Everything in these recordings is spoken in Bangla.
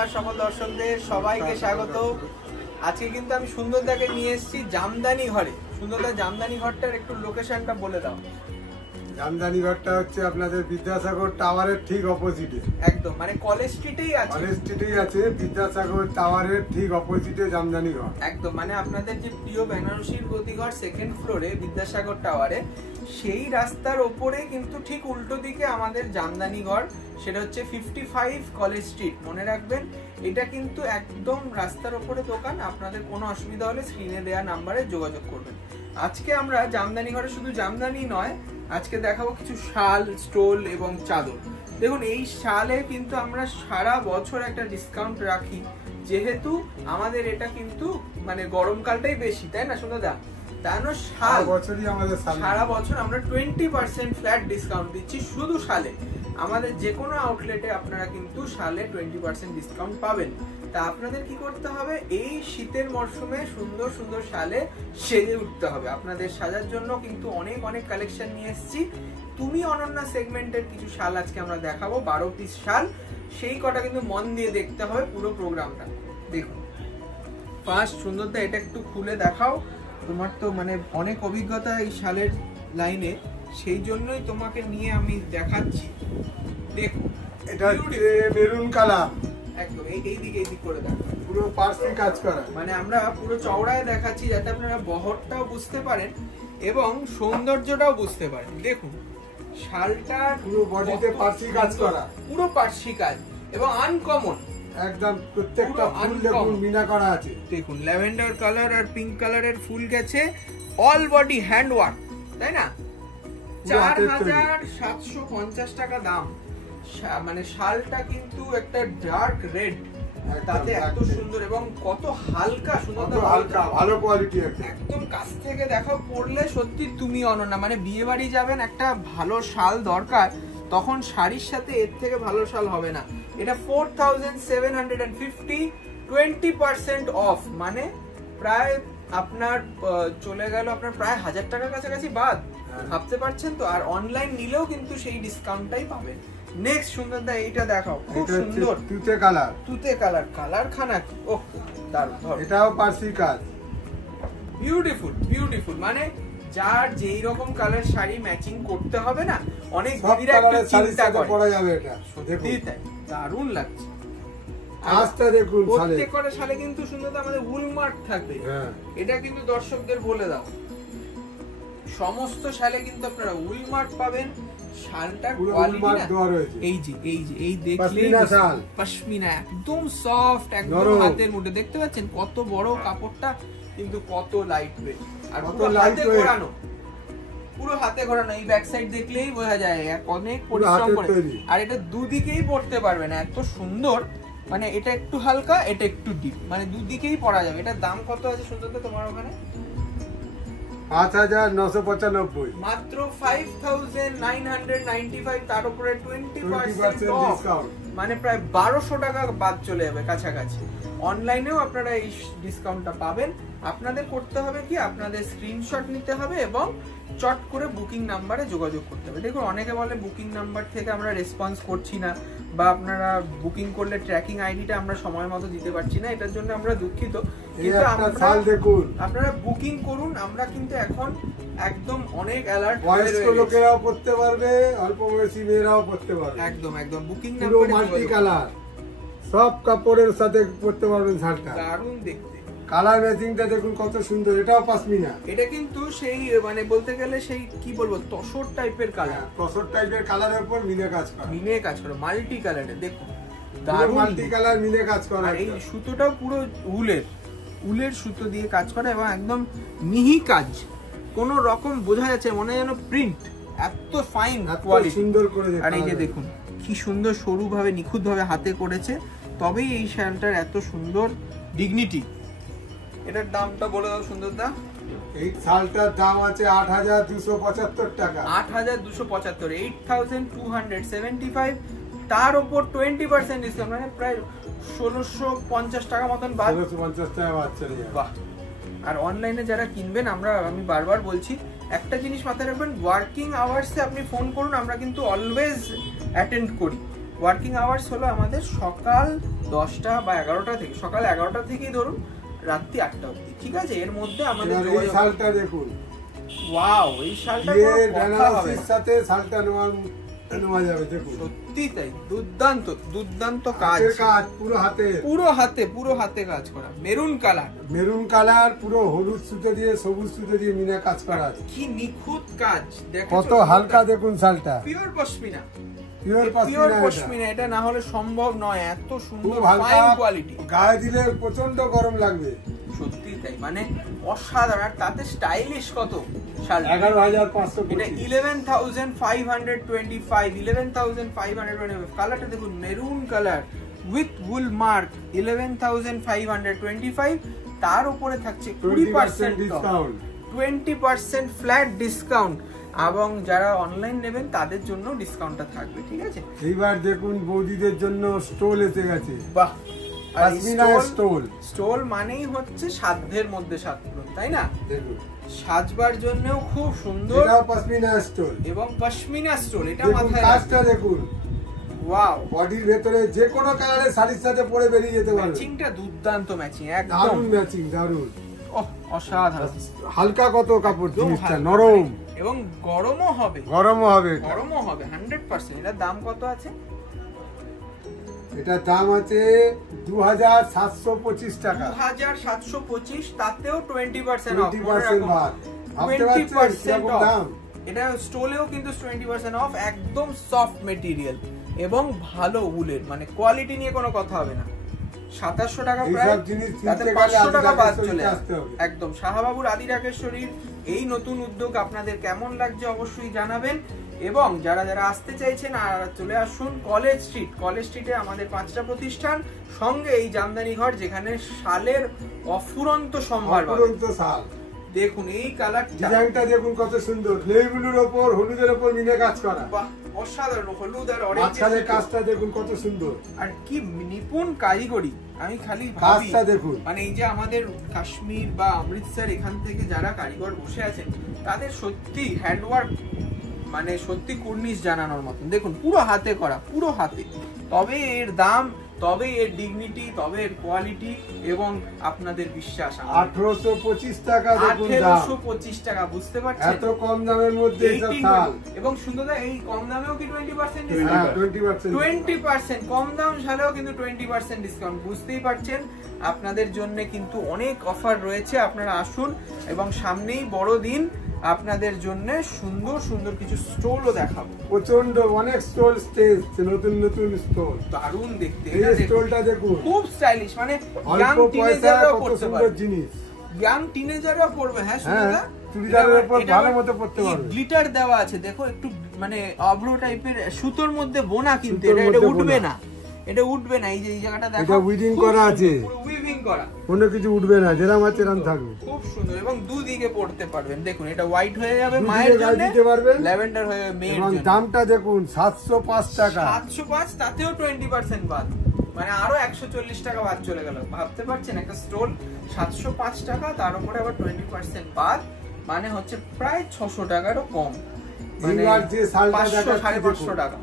নমস্কার সকল দর্শকদের, সবাইকে স্বাগত। আজকে কিন্তু আমি সুন্দরদাকে নিয়ে এসেছি জামদানি ঘরে। সুন্দরদা, জামদানি ঘরটার একটু লোকেশনটা বলে দাও। জামদানি ঘরটা হচ্ছে আপনাদের বিদ্যাসাগর টাওয়ারের ঠিক অপোজিটে। একদম মানে কলেজ স্ট্রিটেই আছে। কলেজ স্ট্রিটেই আছে, বিদ্যাসাগর টাওয়ারের ঠিক অপোজিটে জামদানি ঘর। একদম মানে আপনাদের যে প্রিয় বেনারসির গতিঘর সেকেন্ড ফ্লোরে বিদ্যাসাগর টাওয়ারে, সেই রাস্তার ওপরে কিন্তু ঠিক উল্টো দিকে আমাদের জামদানি ঘর। সেটা হচ্ছে 55 কলেজ স্ট্রিট। মনে রাখবেন, এটা কিন্তু একদম রাস্তার ওপরে দোকান। আপনাদের কোনো অসুবিধা হলে স্ক্রিনে দেওয়া নাম্বারে যোগাযোগ করবেন। আজকে আমরা জামদানি ঘরে শুধু জামদানি নয়, আজকে দেখাবো কিছু শাল, স্টোল এবং চাদর। দেখুন, এই শালে কিন্তু আমরা সারা বছর একটা ডিসকাউন্ট রাখি, যেহেতু আমাদের এটা কিন্তু মানে গরমকালটাই বেশি, তাই না সুন্দরদা? সারা বছর আমরা 20% ফ্ল্যাট ডিসকাউন্ট দিচ্ছি শুধু শালে। আমাদের যে কোনো আউটলেটে আপনারা কিন্তু শালে 20% ডিসকাউন্ট পাবেন। তা আপনাদের কি করতে হবে, এই শীতের মরশুমে সুন্দর সুন্দর শালে সেজে উঠতে হবে। আপনাদের সাজার জন্য কিন্তু অনেক অনেক কালেকশন নিয়ে এসেছি। তুমি অনন্যা সেগমেন্টের কিছু শাল আজকে আমরা দেখাবো, 12 পিস শাল। সেই কটা কিন্তু মন দিয়ে দেখতে হবে পুরো প্রোগ্রামটা। দেখুন, ফার্স্ট সুন্দরদা এটা একটু খুলে দেখাও। তোমার তো মানে অনেক অভিজ্ঞতা এই শালের লাইনে, সেই জন্যই তোমাকে নিয়ে আমি দেখাচ্ছি। দেখুন, এটা হচ্ছে মেরুন কালার। একদম এই দিক করে দেখো, পুরো পার্সি কাজ করা। মানে আমরা পুরো চওড়ায় দেখাচ্ছি যাতে আপনারা বহরটাও বুঝতে পারেন এবং সৌন্দর্যটাও বুঝতে পারেন। দেখুন, শালটা পুরো বডিতে পার্সি কাজ করা, পুরো পার্সি কাজ এবং আনকমন। একদম প্রত্যেকটা ফুল দেখুন মিনা করা আছে। দেখুন, ল্যাভেন্ডার কালার আর পিঙ্ক কালারের ফুল গেছে, অল বডি হ্যান্ড ওয়ার্ক, তাই না? 4750 টাকা দাম। মানে শালটা কিন্তু একটা ডার্ক রেড, তাতে এত সুন্দর এবং কত হালকা। সুন্দর, হালকা, ভালো কোয়ালিটি। একদম কাছ থেকে দেখো, পরলে সত্যি তুমি অনন্যা। মানে বিয়ে বাড়ি যাবেন, একটা ভালো শাল দরকার, তখন শাড়ির সাথে এর থেকে ভালো শাল হবে না। এটা 4750, 20% অফ, মানে প্রায় আপনার চলে গেল আপনার প্রায় 1000 টাকার কাছাকাছি বাদ। ভাবতে পারছেন তো? আর অনলাইন নিলেও কিন্তু সেই ডিসকাউন্টটাই পাবেন। নেক্সট সুন্দরদা, এইটা দেখাও, খুব সুন্দর তুতে কালার। তুতে কালার, কালার খানা ওহ দারুণ। এটাও পার্সি কাজ, বিউটিফুল বিউটিফুল। মানে যার যেই রকম কালার শাড়ি ম্যাচিং করতে হবে না, অনেক দিদিরা একটু চিন্তা করে পরা যাবে। এটা সত্যি তাই, দারুণ লাগছে। আজটা দেখুন, প্রত্যেকটা শালে কিন্তু সুন্দরতা আমাদের উল মার্ক থাকবে। এটা কিন্তু দর্শকদের বলে দাও, সমস্ত শালে কিন্তু আপনারা উল মার্ক পাবেন। শালটার কোয়ালিটি এই দেখলে পশমিনা, একদম সফট, একদম হাতের মধ্যে। দেখতে পাচ্ছেন কত বড় কাপড়টা, কিন্তু কত লাইট ওয়েট আর পুরো হাতে ঘোরানো, পুরো হাতে ঘোরানো। এই ব্যাক সাইড দেখলেই বোঝা যায় অনেক পরিশ্রম করে। আর এটা দুদিকেই পরতে পারবেন, এত সুন্দর। মানে এটা একটু হালকা, এটা একটু ডিপ, মানে দুদিকেই পরা যাবে। এটার দাম কত আছে সুন্দর তোমার ওখানে? 5995, মাত্র 5995। তার উপরে 20% ডিসকাউন্ট, মানে প্রায় 1200 টাকা বাদ চলে যাবে কাছাকাছি। অনলাইনেও আপনারা এই ডিসকাউন্টটা পাবেন। আপনাদের করতে হবে কি, আপনাদের স্ক্রিনশট নিতে হবে এবং চট করে বুকিং নাম্বারে যোগাযোগ করতে হবে। দেখুন, অনেকে বলে বুকিং নাম্বার থেকে আমরা রেসপন্স করছি না, বা আপনারা বুকিং করলে ট্র্যাকিং আইডিটা আমরা সময় মতো দিতে পারছি না, এটার জন্য আমরা দুঃখিত। কিন্তু আপনারা বুকিং করুন। আমরা কিন্তু এখন একদম অনেক অ্যালার্ট, বয়স্ক লোকেরাও পড়তে পারবে, অল্প বয়সী মেয়েরাও পড়তে পারবে। একদম একদম বুকিং নাম্বার, মাল্টি কালার, সব কাপড়ের সাথে পড়তে পারবেন শালটা। দারুণ দেখতে, কালার ম্যাচিংটা দেখুন কত সুন্দর। এটাও পশমিনা। এটা কিন্তু সেই মানে বলতে গেলে সেই কি বলবো, তসর টাইপের কালার, তসর টাইপের কালারের উপর মিনে কাজ করা, মিনে কাজ করা, মাল্টি কালারে। দেখুন, দারুণ মাল্টি কালার মিনে কাজ করা। এই সুতোটাও পুরো উলের সুতো দিয়ে কাজ করা এবং একদম মিহি কাজ, কোনো রকম বোঝা যাচ্ছে মনে যেন প্রিন্ট, এত ফাইন কোয়ালিটি, সুন্দর করে। আর এই যে দেখুন কি সুন্দর সরু ভাবে নিখুঁত ভাবে হাতে করেছে, তবেই এই শালটার এত সুন্দর ডিগনিটি। এটার দামটা বলে দাও সুন্দরদা। এই শালটার দাম আছে 8275 টাকা। 8275, 8275। তার উপর 20% ডিসকাউন্ট, মানে প্রায় 1650 টাকা মতন বাদ। 1650 টাকা বাদ চলে যাবে। বাহ। আর অনলাইনে যারা কিনবেন, আমি বারবার বলছি, একটা জিনিস মাথায় রাখবেন, ওয়ার্কিং আওয়ার্সে আপনি ফোন করুন, আমরা কিন্তু অলওয়েজ অ্যাটেন্ড করি। ওয়ার্কিং আওয়ার্স হলো আমাদের সকাল 10টা বা 11টা থেকে, সকাল 11টা থেকেই ধরুন রাত্রি 8টা অবধি, ঠিক আছে? এর মধ্যে আমাদের এই শালটা দেখুন, ওয়াও, এই শালটা বেনারসির সাথে শালটা নেওয়া যাবে, দেখুন সত্যি তাই, দুর্দান্ত দুর্দান্ত কাজ, পুরো হাতে কাজ করা, মেরুন কালার, পুরো হলুদ সুতো দিয়ে সবুজ সুতো দিয়ে মিনা কাজ করা আছে, কি নিখুঁত কাজ, কত হালকা দেখুন শালটা, পিওর পশমিনা, এটা না হলে সম্ভব নয়, এত সুন্দর ফাইন কোয়ালিটি, গায়ে দিলে প্রচন্ড গরম লাগবে, সত্যি তাই, মানে অসাধারণ। আর তাতে স্টাইলিশ কত, 11,500, এটা 11,525, কালারটা দেখুন, maroon colour with wool mark, 11,525, তার উপরে থাকছে 20% ডিসকাউন্ট, 20% ফ্ল্যাট ডিসকাউন্ট, এবং যারা অনলাইন নেবেন তাদের জন্য ডিসকাউন্টটা থাকবে, ঠিক আছে? এইবার দেখুন বৌদিদের জন্য স্টোল এসে গেছে, বাহ, স্টোল মানেই হচ্ছে সাধ্যের মধ্যে সাত পূরণ, তাই না? দেখুন সাজবার জন্যও খুব সুন্দর, এটাও পশমিনা স্টোল, এবং পশমিনা স্টোল, এটা মাথায় কাজটা দেখুন, ওয়াও, বডির ভেতরে যে কোনো কালারের শাড়ির সাথে পরে বেরিয়ে যেতে পারবে, ম্যাচিংটা দুর্দান্ত ম্যাচিং, একদম দারুণ ম্যাচিং, দারুণ, অসাধারণ, হালকা কত কাপড়, জিনিসটা নরম এবং গরমও হবে 100%। এটার দাম কত আছে? এটার দাম আছে 2,725 টাকা, 2,725, তাতেও 20% অফ, 20% দাম। এটা স্টোলেও কিন্তু 20% অফ, একদম সফট মেটেরিয়াল এবং ভালো উলের, মানে কোয়ালিটি নিয়ে কোনো কথা হবে না। 2700 টাকা প্রায়, তাতে 500 টাকা বাদ চলে আসবে, একদম। শাহবাবুর আদি রাকেশ্বরীর এই নতুন উদ্যোগ আপনাদের কেমন লাগছে অবশ্যই জানাবেন, এবং যারা যারা আসতে চাইছেন আর চলে আসুন কলেজ স্ট্রিটে আমাদের 5টা প্রতিষ্ঠান, সঙ্গে এই জামদানি ঘর, যেখানে শালের অফুরন্ত সম্ভার পাবেন। দেখুন এই কালারটা, ডিজাইনটা দেখুন কত সুন্দর, নেভি ব্লুর উপর হলুদের উপর মিনে কাজ করা, বাহ অসাধারণ, হলুদ আর অরেঞ্জের কাজটা দেখুন কত সুন্দর, আর কি নিপুণ কারিগরি। আমি খালি ভাবি কাজটা দেখুন, মানে এই যে আমাদের কাশ্মীর বা অমৃতসর এখান থেকে যারা কারিগর বসে আছেন, তাদের সত্যি হ্যান্ডওয়ার্ক মানে সত্যি কুর্নিশ জানানোর মতন। দেখুন পুরো হাতে করা, পুরো হাতে, তবে এর দাম, তবে এর ডিগনিটি, তবে এর কোয়ালিটি এবং আপনাদের বিশ্বাস। 1825 টাকা, 1825 টাকা, বুঝতে পারছেন? এত কম দামের মধ্যে এবং সুন্দরদা এই কম দামেও কি 20% ডিসকাউন্ট? 20% কম দাম শালেও কিন্তু 20% ডিসকাউন্ট, বুঝতেই পারছেন। আপনাদের জন্য কিন্তু অনেক অফার রয়েছে, আপনারা আসুন, এবং সামনেই বড়দিন, আপনাদের জন্য সুন্দর সুন্দর কিছু স্টোলও দেখাবো, প্রচন্ড অনেক স্টোল, নতুন স্টোল, দারুণ দেখতে। এই স্টোলটা দেখুন, খুব স্টাইলিশ, মানে ইয়াং টিনেজাররাও পড়তে পারে, জিনিস ইয়াং টিনেজাররাও পড়বে। হ্যাঁ সুন্দর, চুড়িদারের উপর ভালো মতো পড়তে পারবে, গ্লিটার দেওয়া আছে, দেখো একটু মানে অভ্র টাইপের সুতোর মধ্যে বোনা, কিন্তু এটা উঠবে না, এটা উঠবে না, এই যে এই জায়গাটা দেখো, এটা উইভিং করা আছে, পুরো উইভিং করা, কোনো কিছু উঠবে না, যেরকম আছে এরকম থাকবে, খুব সুন্দর। এবং দুদিকে পড়তে পারবেন, দেখুন এটা হোয়াইট হয়ে যাবে মায়ের জন্য, দিতে পারবেন ল্যাভেন্ডার হয়ে যাবে মেয়ের জন্য। দামটা দেখুন 705 টাকা, 705, তাতেও 20% বাদ, মানে আরো 140 টাকা বাদ চলে গেল। ভাবতে পারছেন একটা স্টোল 705 টাকা, তার উপরে আবার 20% বাদ, মানে হচ্ছে প্রায় 600 টাকারও কম, মানে 500-550 টাকা।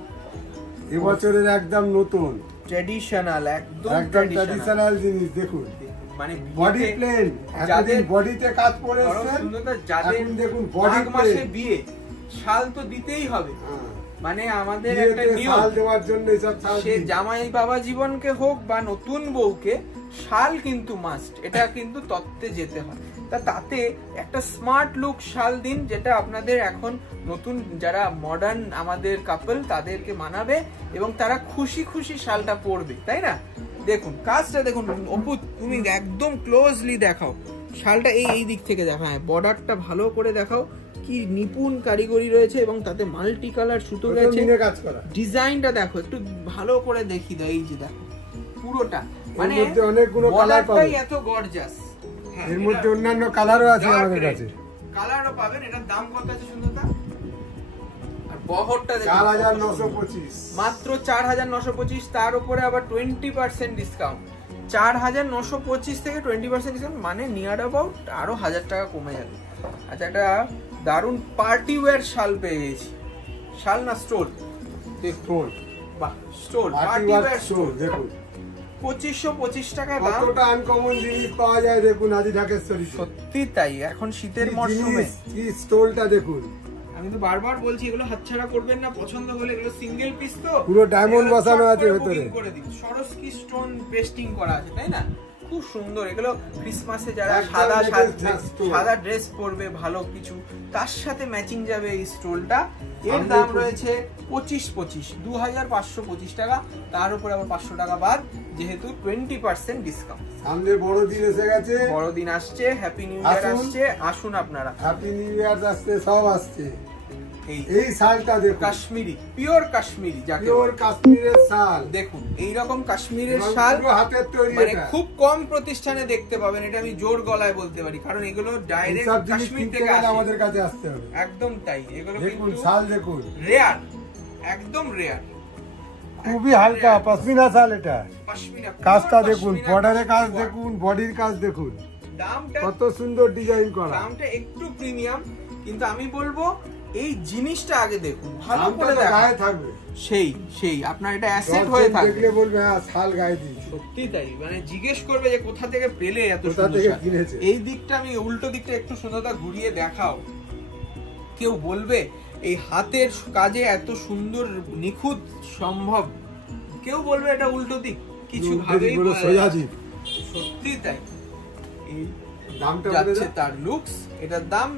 এবছরের একদম নতুন ট্র্যাডিশনাল, একদম ট্র্যাডিশনাল জিনিস দেখুন, মানে বডি প্লেন, যাদের বডিতে কাজ করেছেন, যাদের দেখুন বডি মাসে বিয়ে, শাল তো দিতেই হবে, মানে আমাদের একটা নিয়ম, শাল দেওয়ার জন্য এসব শাল, সে জামাই বাবা জীবনকে হোক বা নতুন বউকে, শাল কিন্তু মাস্ট, এটা কিন্তু তত্ত্বে যেতে হয়। তাতে একটা স্মার্ট লুক শাল দিন, যেটা আপনাদের এখন নতুন যারা মডার্ন আমাদের কাপল, তাদেরকে মানাবে এবং তারা খুশি খুশি শালটা পরবে, তাই না? দেখুন কাজটা দেখুন অপু, তুমি একদম ক্লোজলি দেখাও শালটা, এই দিক থেকে দেখা, হ্যাঁ বর্ডারটা ভালো করে দেখাও, কি নিপুণ কারিগরি রয়েছে, এবং তাতে মাল্টি কালার সুতো গেছে, ডিজাইনটা দেখো একটু ভালো করে দেখি দাও, এই যে দেখো পুরোটা, মানে অনেকগুলো কালার পাবেন, এত গর্জাস, এর মধ্যে অন্যান্য কালারও আছে আমাদের কাছে, কালারও পাবেন। এটার দাম কত আছে সুন্দরতা? আর বহরটা দেখুন 4,925, মাত্র 4,925, তার উপরে আবার 20% ডিসকাউন্ট, 4,925 থেকে 20% ডিসকাউন্ট, মানে নিয়ার অ্যাবাউট আরো 1000 টাকা কমে যাবে। আচ্ছা, একটা দারুন পার্টি ওয়্যার শাল পেয়ে গেছি, শাল না স্টোল, বাহ, স্টোল, পার্টি ওয়ার স্টোল দেখুন 2525 টাকা দাম। কতটা আনকমন জিনিস পাওয়া যায় দেখুন আজি ঢাকেশ্বরী। সত্যি তাই, এখন শীতের মরশুমে কি স্টোলটা দেখুন। আমি তো বারবার বলছি এগুলো হাতছাড়া করবেন না, পছন্দ হলে এগুলো সিঙ্গেল পিস তো পুরো ডায়মন্ড বসানো আছে ভেতরে, করে দিন। সরস্কি স্টোন পেস্টিং করা আছে, তাই না? খুব সুন্দর। এগুলো ক্রিসমাসে যারা সাদা ড্রেস পরবে ভালো কিছু, তার সাথে ম্যাচিং যাবে এই স্টোলটা। এর দাম রয়েছে 2525 টাকা। তার উপরে আবার 500 টাকা বাদ, যেহেতু 20% ডিসকাউন্ট। সামনে বড়দিন এসে গেছে, বড়দিন আসছে, হ্যাপি নিউ ইয়ার আসছে, আসুন আপনারা। হ্যাপি নিউ ইয়ার আসছে, সব আসছে। এই শালটা দেখুন, কাশ্মীরি, পিওর কাশ্মীরি, যাকে পিওর কাশ্মীরের শাল দেখুন। এইরকম কাশ্মীরের শাল হাতের তৈরি, মানে খুব কম প্রতিষ্ঠানে দেখতে পাবেন, এটা আমি জোর গলায় বলতে পারি, কারণ এগুলো ডাইরেক্ট কাশ্মীর থেকে আমাদের কাছে আসতে হবে। একদম তাই। এগুলো দেখুন শাল দেখুন, রেয়ার, একদম রেয়ার, খুবই হালকা পশমিনা শাল। এটা পশমিনা কাজটা দেখুন, বর্ডারের কাজ দেখুন, বডির কাজ দেখুন, দামটা কত সুন্দর ডিজাইন করা। দামটা একটু প্রিমিয়াম, কিন্তু আমি বলবো এই জিনিসটা আগে দেখুন, ভালো করে দেখুন, গায়ে থাকবে সেই আপনার এটা অ্যাসেট হয়ে থাকবে, দেখলে বলবে হ্যাঁ শাল গায়ে দিয়েছে। সত্যি তাই, মানে জিজ্ঞেস করবে যে কোথা থেকে পেলে এত সুন্দর। এই দিকটা আমি উল্টো দিকটা একটু সুন্দরতা ঘুরিয়ে দেখাও, কেউ বলবে এই হাতের কাজে এত সুন্দর নিখুঁত সম্ভব? কেউ বলবে এটা উল্টো দিক? কিছু ভাবেই সত্যি তাই। এই দামটা যাচ্ছে তার লুকস, এটার দাম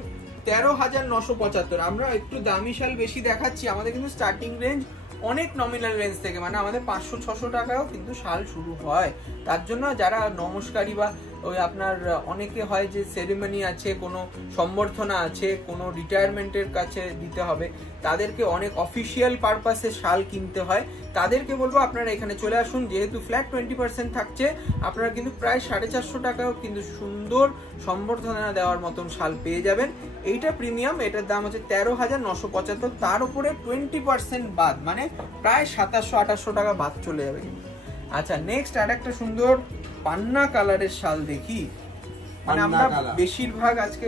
13,975। আমরা একটু দামি শাল বেশি দেখাচ্ছি, আমাদের কিন্তু স্টার্টিং রেঞ্জ অনেক নমিনাল রেঞ্জ থেকে, মানে আমাদের 500-600 টাকাও কিন্তু শাল শুরু হয়। তার জন্য যারা নমস্কারী বা ওই আপনার অনেকে হয় যে সেরিমনি আছে, কোনো সম্বর্ধনা আছে, কোনো রিটায়ারমেন্টের কাছে দিতে হবে, তাদেরকে অনেক অফিসিয়াল পারপাসে শাল কিনতে হয়, তাদেরকে বলবো আপনারা এখানে চলে আসুন। যেহেতু ফ্ল্যাট 20% থাকছে, আপনারা কিন্তু প্রায় 450 টাকাও কিন্তু সুন্দর সম্বর্ধনা দেওয়ার মতন শাল পেয়ে যাবেন। এইটা প্রিমিয়াম, এটার দাম হচ্ছে 13,975। তার উপরে 20% বাদ, মানে প্রায় 2700-2800 টাকা বাদ চলে যাবে। আচ্ছা, নেক্সট আর একটা সুন্দর পান্না কালারের শাল দেখি। মানে আমরা বেশিরভাগ আজকে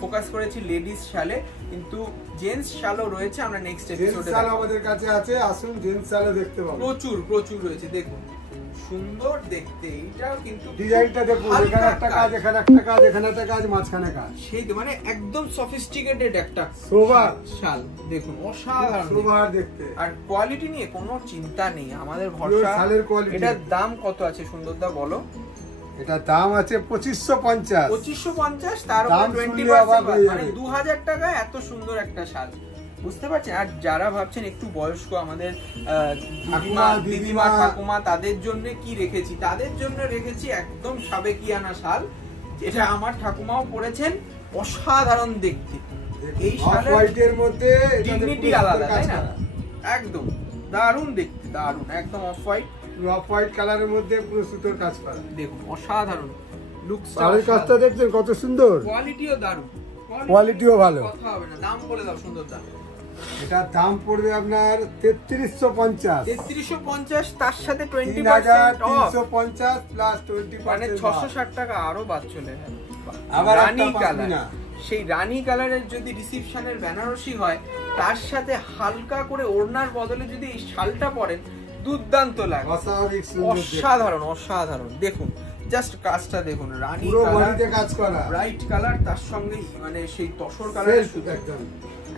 ফোকাস করেছি লেডিস শালে, কিন্তু জেন্টস শালও রয়েছে, আমরা নেক্সট এপিসোডে শাল আমাদের কাছে আছে, আসুন জেন্টস শালও দেখতে পাবেন। প্রচুর রয়েছে, দেখুন সুন্দর দেখতে। এইটাও কিন্তু ডিজাইনটা দেখুন, এখানে একটা কাজ, এখানে একটা কাজ, এখানে একটা কাজ, মাঝখানে কাজ, সেই তো মানে একদম সফিস্টিকেটেড একটা সোবার শাল দেখুন, অসাধারণ সোবার দেখতে। আর কোয়ালিটি নিয়ে কোনো চিন্তা নেই, আমাদের ভরসা শালের কোয়ালিটি। এটার দাম কত আছে সুন্দরদা বলো? এটা দাম আছে 2550। 2550, তার উপর 20%, মানে 2000 টাকায় এত সুন্দর একটা শাল, বুঝতে পারছেন? আর যারা ভাবছেন একটু বয়স্ক, আমাদের দিদিমা ঠাকুমা, তাদের জন্য কি রেখেছি? তাদের জন্য রেখেছি একদম সাবেকিয়ানা শাল, যেটা আমার ঠাকুমাও পরেছেন, অসাধারণ দেখতে। এই শালের মধ্যে ডিগনিটি আলাদা, তাই না? একদম দারুণ দেখতে, দারুণ, একদম অফ হোয়াইট কালারের মধ্যে পুরো সুতোর কাজ করা, দেখুন অসাধারণ লুকস। আর কাজটা দেখছেন কত সুন্দর, কোয়ালিটিও দারুণ, কোয়ালিটিও ভালো, কথা হবে না। দাম বলে দাও সুন্দর দাম। এটার দাম পড়বে আপনার 3350। 3350, তার সাথে 20% অফ, 350 প্লাস 20%, মানে 660 টাকা আরো বাদ চলে যাবে। আবার রানী কালার, সেই রানী কালারের যদি রিসেপশনের বেনারসি হয়, তার সাথে হালকা করে ওড়নার বদলে যদি এই শালটা পরেন, দুর্দান্ত লাগে, অসাধারণ। দেখুন জাস্ট কাজটা দেখুন, রানী কাজ করা, ব্রাইট কালার, তার সঙ্গে মানে সেই তসর কালারের সুতো,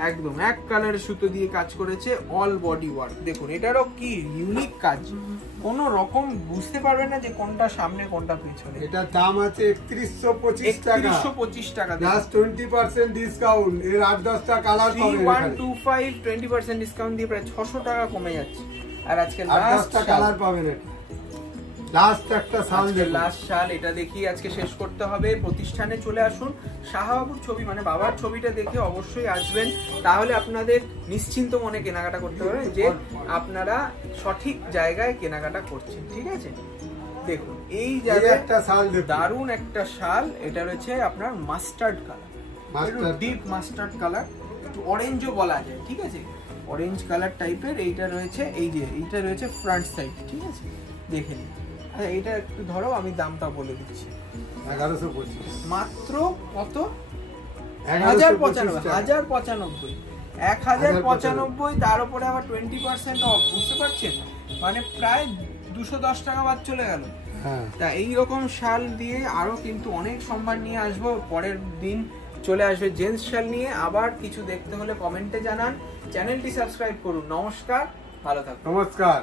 একদম এক কালারের সুতো দিয়ে কাজ করেছে, অল বডি ওয়ার্ক। দেখুন এটারও কি ইউনিক কাজ, কোন রকম বুঝতে পারবেন না যে কোনটা সামনে কোনটা পিছনে। এটার দাম আছে 3125 টাকা, 3125 টাকা, প্লাস 20% ডিসকাউন্ট। এর 8-10টা কালার পাবেন, 3125 20% ডিসকাউন্ট দিয়ে প্রায় 600 টাকা কমে যাচ্ছে। আর আজকে লাস্ট কালার পাবেন, এটা লাস্ট একটা শাল, লাস্ট শাল, এটা দেখি আজকে শেষ করতে হবে। প্রতিষ্ঠানে চলে আসুন, শাহবাবুর ছবি মানে বাবার ছবিটা দেখে অবশ্যই আসবেন, তাহলে আপনাদের নিশ্চিন্ত মনে কেনাকাটা করতে পারবেন যে আপনারা সঠিক জায়গায় কেনাকাটা করছেন, ঠিক আছে? দেখুন এই জায়গায় একটা শাল, দারুণ একটা শাল, এটা রয়েছে আপনার mustard colour, deep mustard colour, একটু অরেঞ্জও বলা যায়, ঠিক আছে? অরেঞ্জ কালার টাইপের এইটা রয়েছে, এই যে এইটা রয়েছে ফ্রন্ট সাইড, ঠিক আছে? দেখে নিন। আচ্ছা এটা একটু ধরো, আমি দামটা বলে দিচ্ছি। 1125 মাত্র, কত? 1095, 1095, তার উপরে আবার 20% অফ, বুঝতে পারছেন? মানে প্রায় 210 টাকা বাদ চলে গেল। তা এইরকম শাল দিয়ে আরো কিন্তু অনেক সম্মান নিয়ে আসবো, পরের দিন চলে আসবে জেন্টস শাল নিয়ে। আবার কিছু দেখতে হলে কমেন্টে জানান, চ্যানেলটি সাবস্ক্রাইব করুন। নমস্কার, ভালো থাকুন। নমস্কার।